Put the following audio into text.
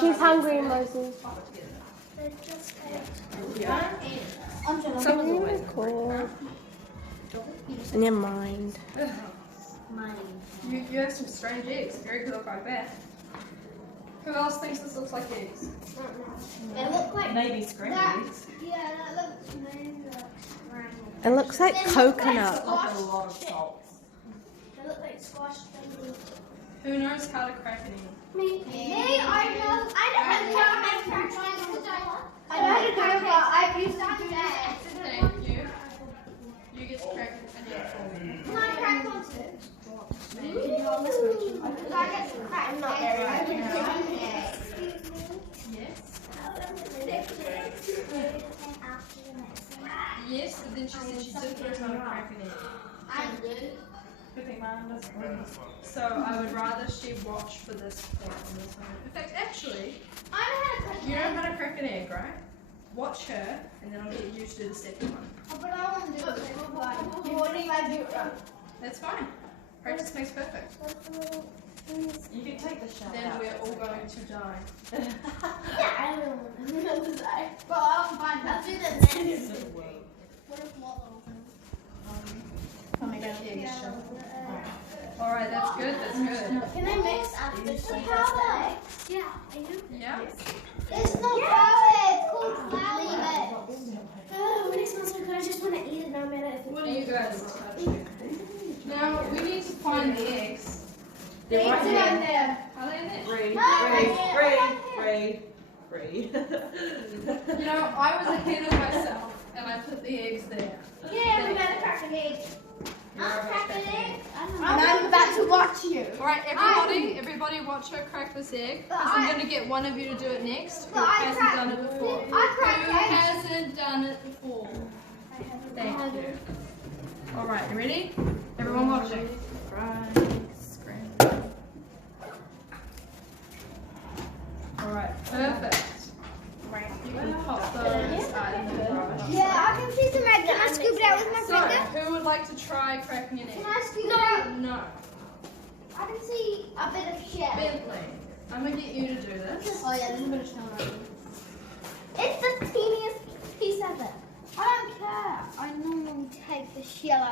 She's hungry, Moses. Someone's always Cool. Never mind. You have some strange eggs. Very good look like that. Who else thinks this looks like eggs? They look like maybe scrambled eggs. Yeah, that looks maybe It looks like coconut. Like a lot of salt. They look like squash. Who knows how to crack an egg? Me, I know how to crack one. I know how to crack it. I've used that today. Thank you. You get to crack an egg for me. Can I crack one too? I get to crack an egg. Yes. Yes, but then she said she didn't know how to crack an egg. I do. Good thing mine doesn't work. So I would rather she watch for this part on this one. In fact, actually, I know how to crack you know how to crack an egg, right? Watch her, and then I'll get you to do the second one. but I want to do it. What if I do it wrong? That's fine. Practice makes perfect. You can take the shell Then out. we're all going to die. Yeah, I don't know to die. But I'm fine. I'll do the next. What if Waldo Coming out the eggshell. Alright, that's good, that's good. Can I mix after this? Powder. Yeah, I do. Yeah? It's not powder. It's called flour. Oh, it smells so good. I just want to eat it no matter if What do you guys touch? Now, we need to find the eggs. They're right down here. there. Are they in there? Free. You know, I was ahead of myself, and I put the eggs there. Yeah, I'm about to crack an egg. You're I'll about crack to an crack egg. And I'm about to watch you. Alright, everybody watch her crack this egg. But Because I'm I- going to get one of you to do it next. Who But I hasn't cracked- done it before? I cracked Who eggs. hasn't done it before? Thank you. Alright, you ready? Everyone watching. Alright, perfect. You can pop those out in the brush. Yeah, I can see some eggs. Can I scoop it out with my So, finger? who would like to try cracking an egg? Can I scoop it out? No. I can see a bit of shell. Bentley, I'm going to get you to do this. Oh yeah, there's a bit of shell right here. It's the teeniest piece of it. I don't care. I normally take the shell out.